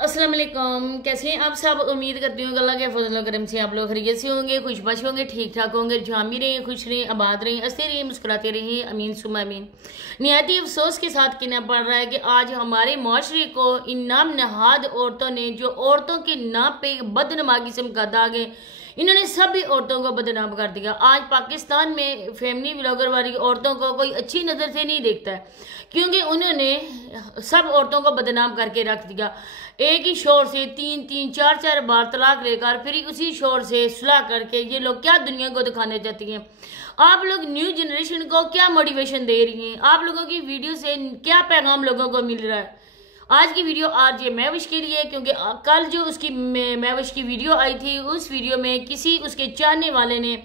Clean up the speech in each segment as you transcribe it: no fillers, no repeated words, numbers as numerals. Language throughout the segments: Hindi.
अस्सलाम वालेकुम। कैसे हैं आप सब? उम्मीद करती हूँ अल्लाह के फजल करम से आप लोग खैरियत से होंगे, खुशबाश होंगे, ठीक ठाक होंगे, जहाँ भी रहें, खुश रहें, आबाद रहें, हंसते रहें, मुस्कुराते रहें। अमीन सुमा अमीन। निहायती अफसोस के साथ कहना पड़ रहा है कि आज हमारे माशरे को इन नाम नहाद औरतों ने, जो औरतों के नाम पे बदनमा किस्म का दाग है, इन्होंने सभी औरतों को बदनाम कर दिया। आज पाकिस्तान में फैमिली ब्लॉगर वाली औरतों को कोई अच्छी नज़र से नहीं देखता है, क्योंकि उन्होंने सब औरतों को बदनाम करके रख दिया। एक ही शोर से तीन तीन चार चार बार तलाक लेकर फिर उसी शोर से सुलह करके ये लोग क्या दुनिया को दिखाने चाहती हैं। आप लोग न्यू जनरेशन को क्या मोटिवेशन दे रही हैं? आप लोगों की वीडियो से क्या पैगाम लोगों को मिल रहा है? आज की वीडियो आज ये महविश के लिए, क्योंकि कल जो उसकी महविश की वीडियो आई थी, उस वीडियो में किसी उसके चाहने वाले ने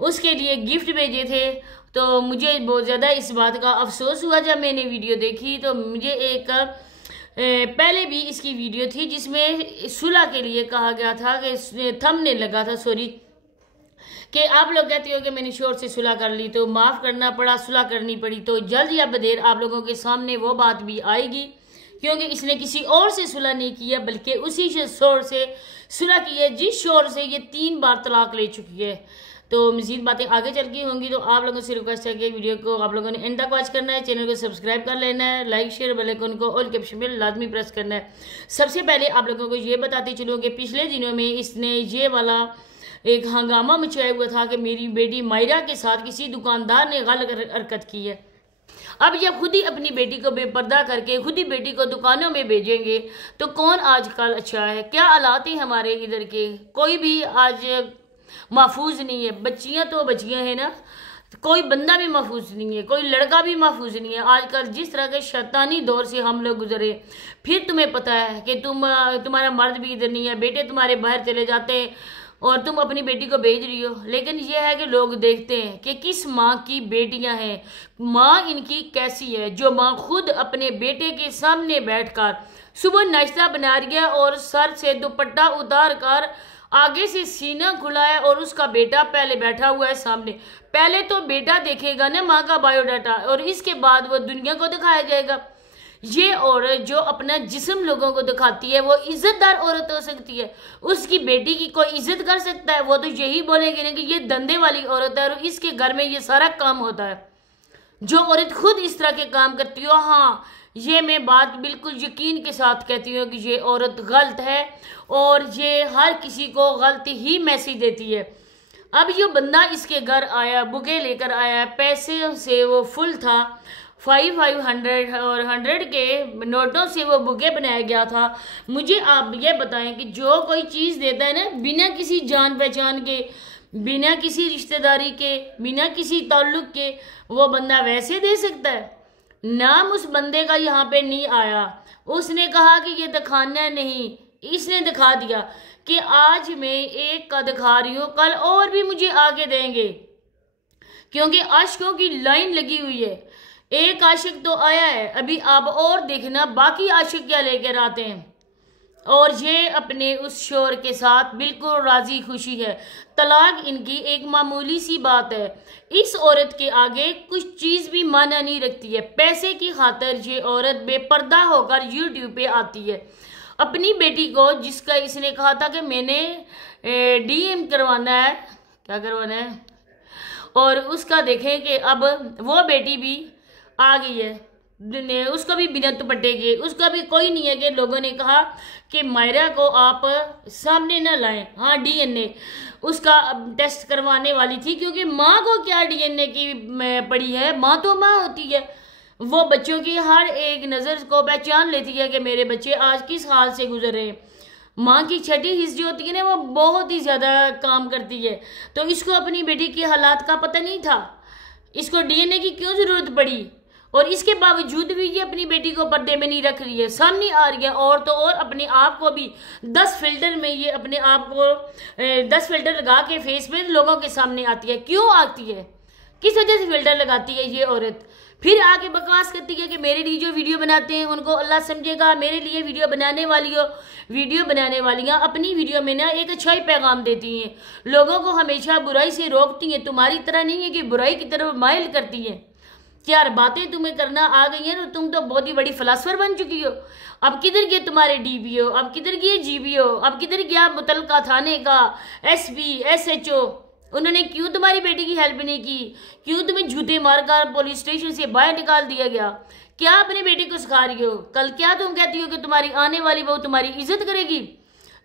उसके लिए गिफ्ट भेजे थे। तो मुझे बहुत ज़्यादा इस बात का अफसोस हुआ जब मैंने वीडियो देखी। तो मुझे एक पहले भी इसकी वीडियो थी जिसमें सुलह के लिए कहा गया था कि थंबनेल लगा था, सॉरी, कि आप लोग कहते हो कि मैंने शोर से सुलह कर ली तो माफ़ करना पड़ा, सुलह करनी पड़ी। तो जल्द या बदेर आप लोगों के सामने वो बात भी आएगी, क्योंकि इसने किसी और से सुलह नहीं किया बल्कि उसी शोर से सुलह की है जिस शोर से ये 3 बार तलाक ले चुकी है। तो मज़ीद बातें आगे चल की होंगी। तो आप लोगों से रिक्वेस्ट है कि वीडियो को आप लोगों ने एंड तक वॉच करना है, चैनल को सब्सक्राइब कर लेना है, लाइक शेयर बेल आइकन को ऑल कैप्शन में लाजमी प्रेस करना है। सबसे पहले आप लोगों को ये बताते चलूँ कि पिछले दिनों में इसने ये वाला एक हंगामा मचाया हुआ था कि मेरी बेटी मायरा के साथ किसी दुकानदार ने गलत हरकत की है। अब जब खुद ही अपनी बेटी को बेपर्दा करके खुद ही बेटी को दुकानों में भेजेंगे तो कौन आजकल अच्छा है? क्या हालात हैं हमारे इधर के? कोई भी आज महफूज नहीं है। बच्चियां तो बच्चियां हैं ना, कोई बंदा भी महफूज नहीं है, कोई लड़का भी महफूज नहीं है। आजकल जिस तरह के शैतानी दौर से हम लोग गुजरे, फिर तुम्हें पता है कि तुम्हारा मर्द भी इधर नहीं है, बेटे तुम्हारे बाहर चले जाते हैं और तुम अपनी बेटी को भेज रही हो। लेकिन यह है कि लोग देखते हैं कि किस माँ की बेटियां हैं, माँ इनकी कैसी है, जो माँ खुद अपने बेटे के सामने बैठकर सुबह नाश्ता बना रही है और सर से दुपट्टा उतार कर आगे से सीना खुलाया और उसका बेटा पहले बैठा हुआ है सामने। पहले तो बेटा देखेगा ना माँ का बायोडाटा, और इसके बाद वो दुनिया को दिखाया जाएगा। ये औरत जो अपना जिस्म लोगों को दिखाती है वो इज्जतदार औरत हो सकती है? उसकी बेटी की कोई इज्जत कर सकता है? वो तो यही बोलेगी ना कि ये धंधे वाली औरत है और इसके घर में ये सारा काम होता है। जो औरत खुद इस तरह के काम करती हो, हाँ, ये मैं बात बिल्कुल यकीन के साथ कहती हूँ कि ये औरत गलत है और ये हर किसी को गलत ही मैसेज देती है। अब जो बंदा इसके घर आया, बुके लेकर आया, पैसे से वो फुल था, 500 और 100 के नोटों से वो बुके बनाया गया था। मुझे आप ये बताएं कि जो कोई चीज़ देता है ना, बिना किसी जान पहचान के, बिना किसी रिश्तेदारी के, बिना किसी ताल्लुक के, वो बंदा वैसे दे सकता है? नाम उस बंदे का यहाँ पे नहीं आया। उसने कहा कि ये दिखाना नहीं, इसने दिखा दिया कि आज मैं एक का दिखा रही हूँ, कल और भी मुझे आगे देंगे, क्योंकि आशिकों की लाइन लगी हुई है। एक आशिक तो आया है, अभी आप और देखना बाकी आशिक क्या लेकर आते हैं। और ये अपने उस शोर के साथ बिल्कुल राजी खुशी है। तलाक इनकी एक मामूली सी बात है। इस औरत के आगे कुछ चीज़ भी माना नहीं रखती है। पैसे की खातिर ये औरत बेपर्दा होकर यूट्यूब पे आती है। अपनी बेटी को, जिसका इसने कहा था कि मैंने डीएम करवाना है, क्या करवाना है, और उसका देखें कि अब वो बेटी भी आ गई है, उसको भी बिना दुपट्टे के, उसका भी कोई नहीं है कि लोगों ने कहा कि मायरा को आप सामने न लाएं। हाँ, डीएनए उसका टेस्ट करवाने वाली थी, क्योंकि माँ को क्या डीएनए की पड़ी है, माँ तो माँ होती है। वो बच्चों की हर एक नज़र को पहचान लेती है कि मेरे बच्चे आज किस हाल से गुजर रहे हैं। माँ की छठी हिस्स जो होती है ना, वो बहुत ही ज़्यादा काम करती है। तो इसको अपनी बेटी के हालात का पता नहीं था, इसको डीएनए की क्यों ज़रूरत पड़ी, और इसके बावजूद भी ये अपनी बेटी को पर्दे में नहीं रख रही है, सामने आ रही है। और तो और अपने आप को भी 10 फिल्टर में, ये अपने आप को 10 फिल्टर लगा के फेस पे लोगों के सामने आती है। क्यों आती है? किस वजह से फिल्टर लगाती है ये औरत? फिर आके बकवास करती है कि मेरे लिए जो वीडियो बनाते हैं उनको अल्लाह समझेगा, मेरे लिए वीडियो बनाने वालियाँ अपनी वीडियो में ना एक अच्छा ही पैगाम देती हैं, लोगों को हमेशा बुराई से रोकती हैं। तुम्हारी तरह नहीं है कि बुराई की तरफ माइल करती हैं। चार बातें तुम्हें करना आ गई हैं, तो तुम तो बहुत ही बड़ी फिलासफर बन चुकी हो। अब किधर गए तुम्हारे डीपीओ, अब किधर गए जीबीओ, अब किधर गया मुतलका थाने का एसपी एसएचओ? उन्होंने क्यों तुम्हारी बेटी की हेल्प नहीं की? क्यों तुम्हें जूते मारकर पुलिस स्टेशन से बाहर निकाल दिया गया? क्या अपने बेटे को सिखा रही हो? कल क्या तुम कहती हो कि तुम्हारी आने वाली बहू तुम्हारी इज्जत करेगी,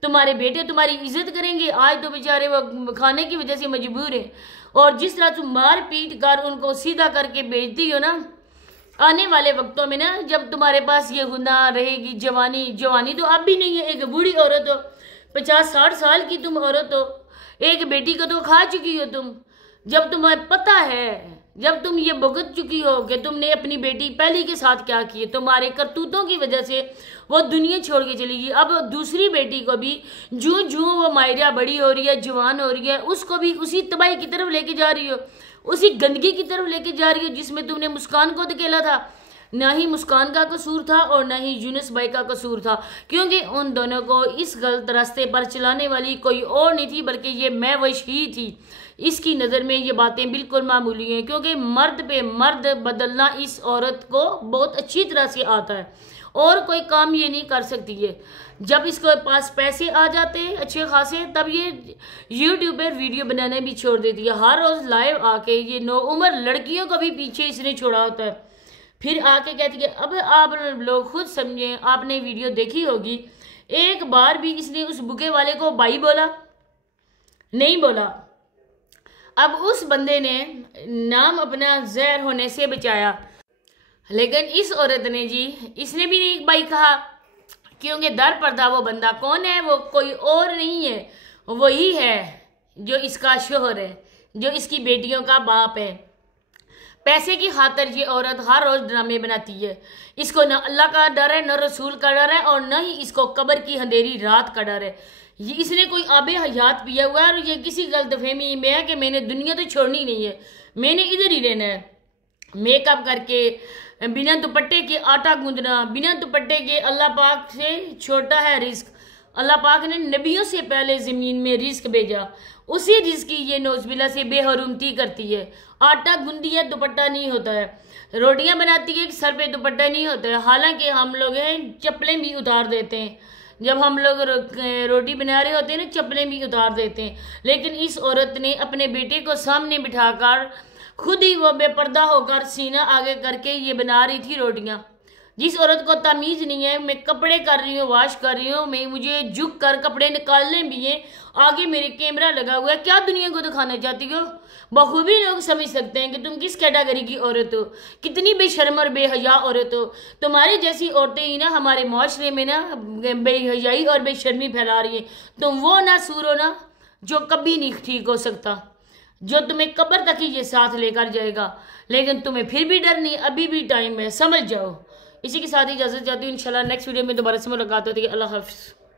तुम्हारे बेटे तुम्हारी इज्जत करेंगे? आज तो बेचारे वो खाने की वजह से मजबूर है। और जिस तरह तुम मार पीट कर उनको सीधा करके भेजती हो ना, आने वाले वक्तों में ना, जब तुम्हारे पास ये हुनर रहेगी, जवानी तो अब भी नहीं है, एक बूढ़ी औरत हो, 50-60 साल की तुम औरत हो, एक बेटी को तो खा चुकी हो तुम। जब तुम्हें पता है, जब तुम ये भुगत चुकी हो कि तुमने अपनी बेटी पहली के साथ क्या किए, तुम्हारे करतूतों की वजह से वो दुनिया छोड़ के चली गई, अब दूसरी बेटी को भी जूं जूं वो मायरा बड़ी हो रही है, जवान हो रही है, उसको भी उसी तबाही की तरफ लेके जा रही हो, उसी गंदगी की तरफ लेके जा रही हो जिसमें तुमने मुस्कान को धकेला था। ना ही मुस्कान का कसूर था और ना ही यूनुस भाई का कसूर था, क्योंकि उन दोनों को इस गलत रास्ते पर चलाने वाली कोई और नहीं थी, बल्कि ये महवश ही थी। इसकी नज़र में ये बातें बिल्कुल मामूली हैं, क्योंकि मर्द पे मर्द बदलना इस औरत को बहुत अच्छी तरह से आता है और कोई काम ये नहीं कर सकती है। जब इसके पास पैसे आ जाते हैं अच्छे खासे, तब ये यूट्यूब पर वीडियो बनाना भी छोड़ देती है। हर रोज़ लाइव आके ये नौउम्र लड़कियों को भी पीछे इसने छोड़ा होता है, फिर आके कहती है। अब आप लोग खुद समझें, आपने वीडियो देखी होगी, एक बार भी इसने उस बुके वाले को भाई बोला नहीं बोला। अब उस बंदे ने नाम अपना जहर होने से बचाया, लेकिन इस औरत ने जी, इसने भी नहीं भाई कहा, क्योंकि दर पर्दा वो बंदा कौन है, वो कोई और नहीं है, वही है जो इसका शोहर है, जो इसकी बेटियों का बाप है। पैसे की खातिर ये औरत हर रोज ड्रामे बनाती है। इसको न अल्लाह का डर है, न रसूल का डर है, और न ही इसको कब्र की अंधेरी रात का डर है। ये इसने कोई आबे हयात पिया हुआ है और ये किसी गलतफहमी में है कि मैंने दुनिया तो छोड़नी नहीं है, मैंने इधर ही रहना है। मेकअप करके, बिना दुपट्टे के आटा गूंदना, बिना दुपट्टे के अल्लाह पाक से छोटा है रिस्क। अल्लाह पाक ने नबियों से पहले ज़मीन में रिस्क भेजा, उसी रिस्क की ये नौजबिला से बेहरुमती करती है। आटा गूंदी है, दुपट्टा नहीं होता है, रोटियां बनाती है, सर पे दुपट्टा नहीं होता है। हालांकि हम लोग हैं चप्पलें भी उतार देते हैं, जब हम लोग रोटी बना रहे होते हैं ना, चप्पलें भी उतार देते हैं। लेकिन इस औरत ने अपने बेटे को सामने बिठाकर खुद ही वो बेपर्दा होकर सीना आगे करके ये बना रही थी रोटियां। जिस औरत को तमीज़ नहीं है, मैं कपड़े कर रही हूँ, वॉश कर रही हूँ, मैं मुझे झुक कर कपड़े निकालने भी हैं, आगे मेरे कैमरा लगा हुआ है, क्या दुनिया को दिखाना चाहती हो? बखूबी लोग समझ सकते हैं कि तुम किस कैटेगरी की औरत हो, कितनी बेशर्म और बेहया औरत हो। तुम्हारी जैसी औरतें ही ना हमारे माशरे में ना बेहयाई और बेशर्मी फैला रही है। तुम वो ना सूर हो ना जो कभी नहीं ठीक हो सकता, जो तुम्हें कब्र तक ही ये साथ लेकर जाएगा। लेकिन तुम्हें फिर भी डर नहीं, अभी भी टाइम है, समझ जाओ। इसी के साथ ही इजाज़त चाहती हूँ। इंशाल्लाह नेक्स्ट वीडियो में दोबारा से मुलाकात होती है। अल्लाह हाफ़िज़।